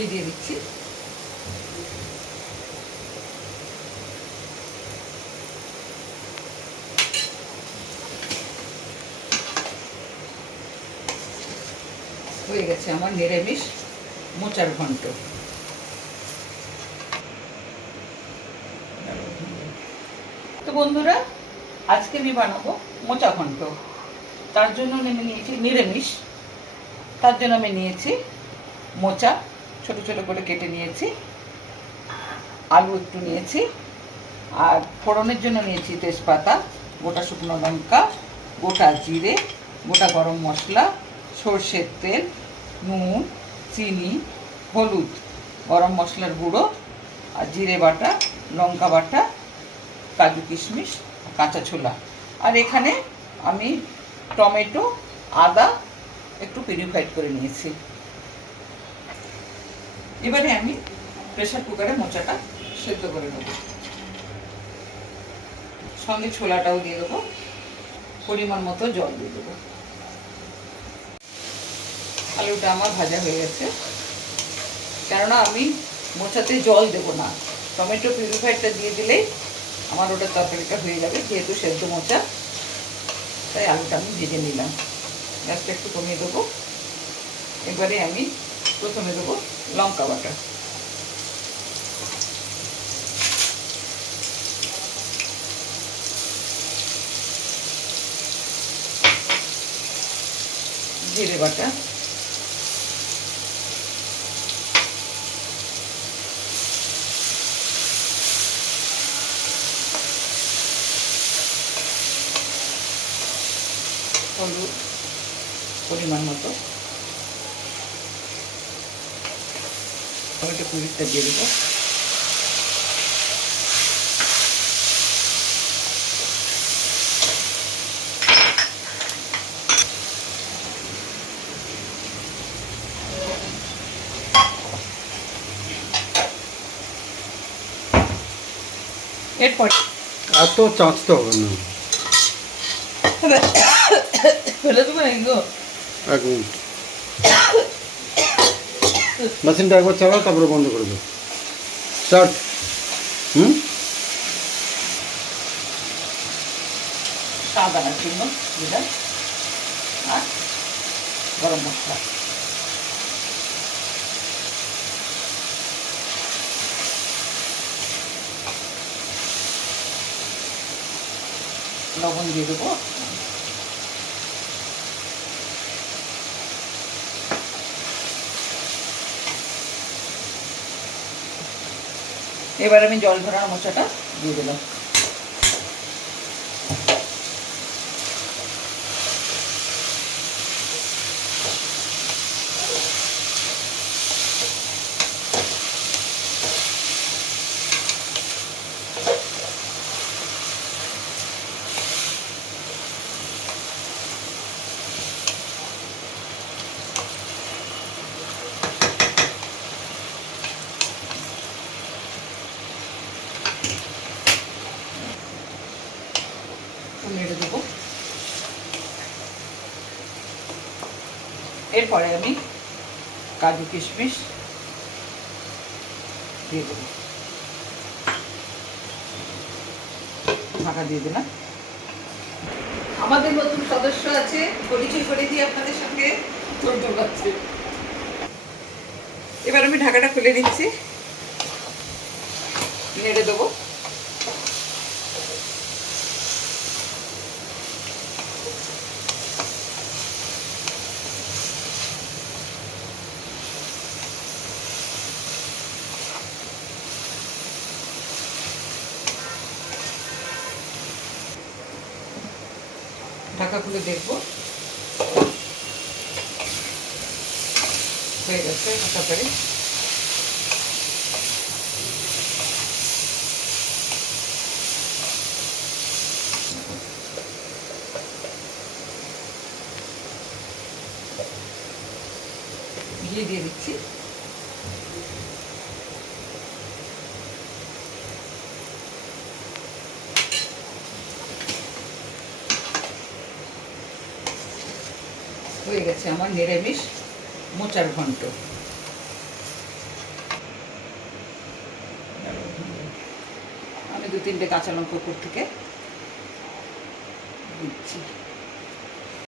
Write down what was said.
ঘি দিয়ে দিচ্ছি। হয়ে গেছে আমার নিরামিষ মোচার ঘন্ট। তো বন্ধুরা, আজকে আমি বানাবো মোচা ঘন্ট। তার জন্য আমি নিয়েছি নিরামিষ। তার জন্য আমি নিয়েছি মোচা। ছোট ছোট করে কেটে নিয়েছি। আলু একটু নিয়েছি। আর ফোড়নের জন্য নিয়েছি তেজপাতা, গোটা শুকনো লঙ্কা, গোটা জিরে, গোটা গরম মশলা, সর্ষের তেল, নুন, চিনি, হলুদ, গরম মশলার গুঁড়ো, আর জিরে বাটা, লঙ্কা বাটা, কাজু কিশমিশ, কাঁচা ছোলা। আর এখানে আমি টমেটো, আদা একটু পিউরিফাইড করে নিয়েছি। এবারে আমি প্রেসার কুকারে মোচাটা সেদ্ধ করে নেব। সঙ্গে ছোলাটাও দিয়ে দেবো। পরিমাণ মতো জল দিয়ে দেবো। আলুটা আমার ভাজা হয়ে গেছে। কেননা আমি মোচাতে জল দেব না। টমেটো পিউরিফাইডটা দিয়ে দিলেই আমার ওটা তরকারিটা হয়ে যাবে, যেহেতু সেদ্ধ মোচা। তাই আলুটা আমি ভেজে নিলাম। গ্যাসটা একটু কমিয়ে দেবো। এবারে আমি প্রথমে দেবো লঙ্কা বাটা। জিরে বাটা। হলুদ পরিমাণ মতো। টমেটো কুড়িটা দিয়ে দেবো এরপর এত চাঁচতে হবে না ফেলে দেবো নাকি গো এক মিনিট মেশিনটা একবার চালাও তারপরে বন্ধ করে দাও। স্টার্ট হুম? লবণ দিয়ে দেবো। এবার আমি জল ভরার মোচাটা দিয়ে দিলাম। এরপরে আমি কাজু কিশমিশ দিয়ে দেবো। ঢাকা দিয়ে দিলাম। আমাদের নতুন সদস্য আছে, পরিচয় করে দিয়ে আপনাদের সঙ্গে ধন্যবাদ। এবার আমি ঢাকাটা খুলে দিচ্ছি নেড়ে দেবো। ঢাকা খুলে দেখব। হয়ে গেছে করে ভিজিয়ে দিয়ে দিচ্ছি। হয়ে গেছে আমার নিরামিষ মোচার ঘন্ট। আমি দু তিনটে কাঁচা লঙ্কা থেকে দিচ্ছি।